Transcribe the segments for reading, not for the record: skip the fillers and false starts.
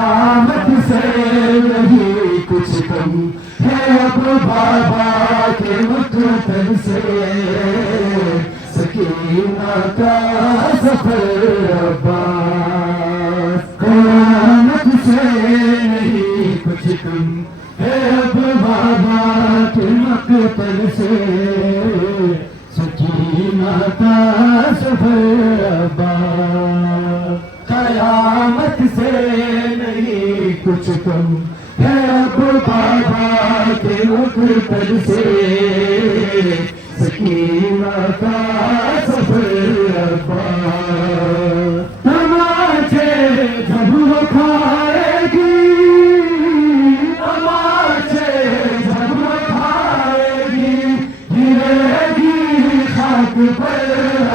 قیامت سے نہیں کچھ کم ہے اب بابا کے مقتل سے، سکینہ کا سفر عباس، قیامت سے نہیں کچھ کم ہے اب بابا کے مقتل سے، سکینہ کا سفر عباس، قیامت سے نہیں کچھ کم ہے اب بابا کے مقتل سے، سکینہ کا سفر عباس، تماچے جب وہ کھائے گی، تماچے جب وہ کھائے گی، گرے گی خاک پر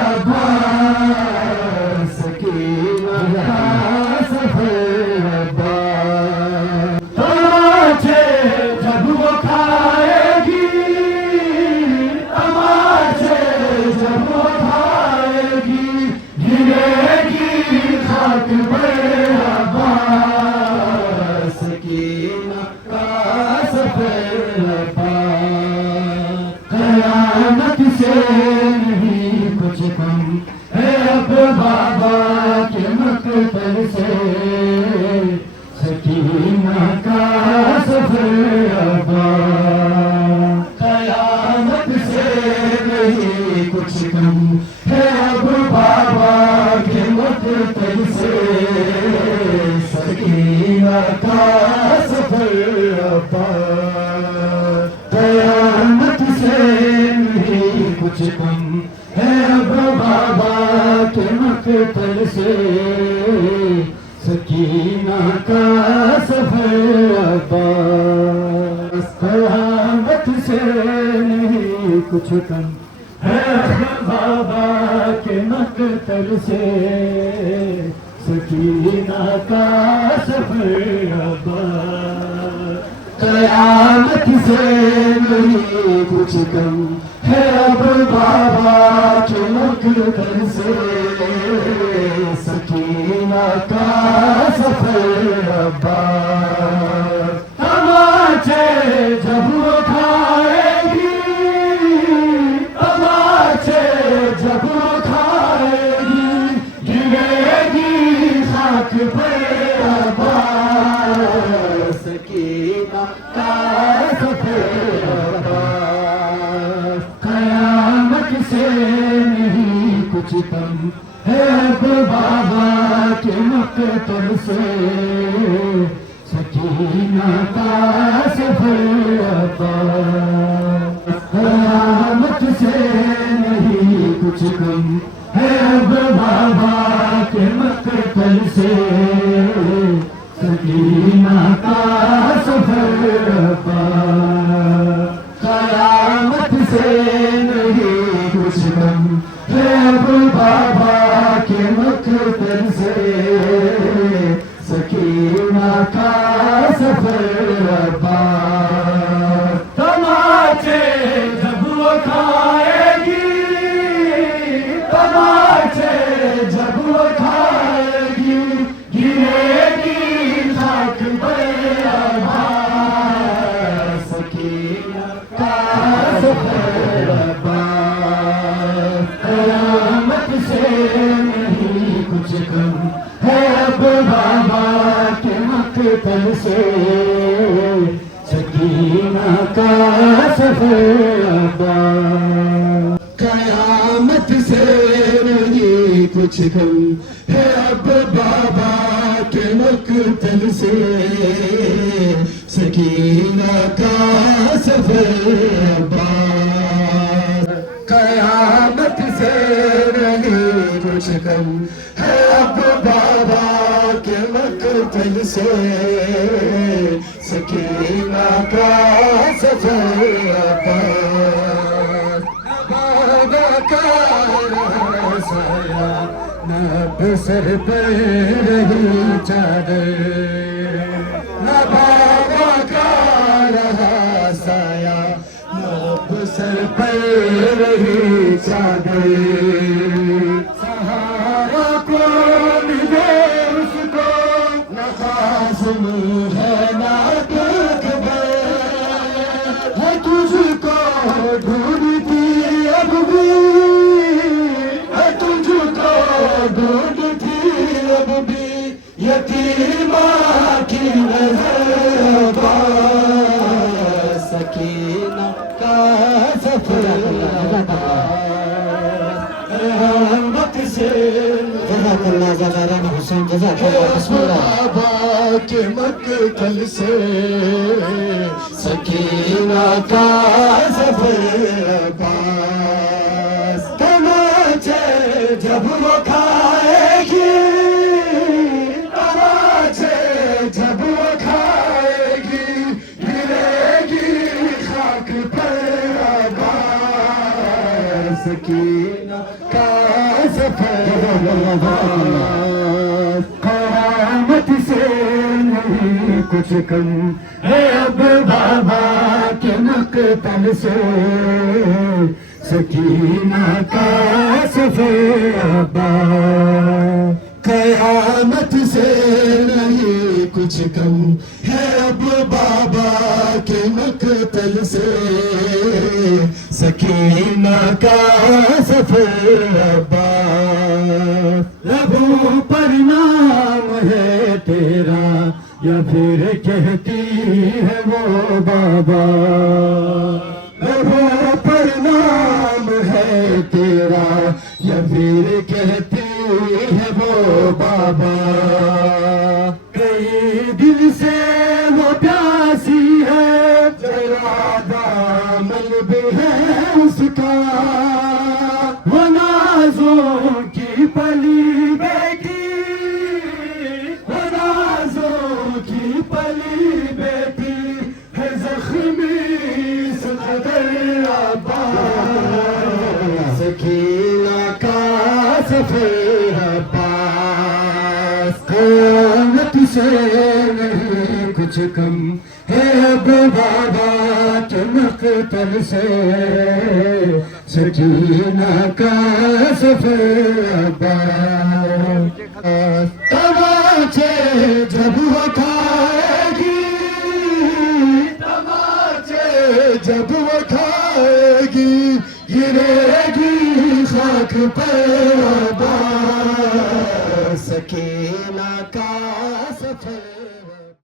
عباس، سکینہ کا سفر عباس، تماچے جب وہ کھائے گی، تماچے جب وہ کھائے گی، گرے گی خاک پر عباس، سکینہ کا سفر عباس، قیامت سے نہیں کچھ کم ہے اب بابا کے مقتل سے، سکینہ کا سفر عباس، قیامت سے نہیں کچھ کم ہے اب بابا کے مقتل سے، سکینہ کا سفر عباس، قیامت سے نہیں کچھ کم ہے اب بابا کے مقتل سے، سکینہ کا سفر عباس، قیامت سے نہیں کچھ کم ہے اب بابا کے مقتل سے، سکینہ کا سفر عباس، قیامت سے نہیں کچھ کم ہے اب بابا کے مقتل سے، سکینہ کا سفر عباس، تماچے جب وہ کھائے گی، تماچے جب وہ کھائے گی، گرے گی خاک پر عباس، سکینہ کا سفر عباس، قیامت سے نہیں کچھ کم ہے اب بابا کے مقتل سے، سکینہ کا سفر عباس، قیامت سے نہیں کچھ کم ہے اب بابا کے مقتل سے، سکینہ کا سفر عباس، قیامت سے نہیں کچھ کم ہے اب بابا کے مقتل سے، سکینہ کا سفر عباس، تماچے جب وہ کھائے گی، تماچے جب وہ کھائے گی، گرے گی خاک پر عباس، سکینہ کا سفر عباس، قیامت سے نہیں کچھ کم ہے اب بابا کے مقتل سے، سکینہ کا سفر عباس، قیامت سے نہیں کچھ کم ہے اب بابا کے مقتل سے، سکینہ کا سفر عباس، قیامت سے نہیں کچھ کم ہے اب بابا کے مقتل سے، سکینہ کا سفر عباس، بابا کا سایہ نہ سر پر رہی چادر، نہ بابا کا رہا سایہ، نہ سر پر رہی چادر، سہارا کو ملے اس کو نہ خاص حسن ہے ناطق میں ہے تجھ کو ڈھونڈتی اب بھی ہے تجھ کو ڈھونڈتی اب بھی یتیمہ کی نظر پاس سکینہ کا سفر رحمت سے جزاک اللہ زیادہ حسین جزاک اللہ بسم اللہ بابا کے مقتل سے سکینہ کا سفر پاس تماچے جب وہ کھائے گی تماچے جب وہ کھائے گی گرے گی خاک پر عباس سکینہ کا سفر قیامت سے نہیں کچھ کم ہے اب بابا کے مقتل سے سکینہ کا سفر عباس قیامت سے نہیں کچھ کم ہے اب بابا کے مقتل سے سکینہ کا سفر عباس لبوں پر نام ہے تیرا یا پھر کہتی ہے وہ بابا لبوں پر نام ہے تیرا یا پھر کہتی ہے وہ بابا کئی دل سے وہ پیاسی ہے ذرا دامن بھی ہے اس کا وہ نازوں کی پلی بیٹی وہ نازوں کی پلی بیٹی ہے زخمی صدر عباس سکینہ کا سفر عباس قیامت سے نہیں کچھ کم ہے اب بابا کے مقتل سے سکینہ کا سفر عباس تماچے جب وہ کھائے گی تماچے جب وہ کھائے گی گرے گی خاک پر عباس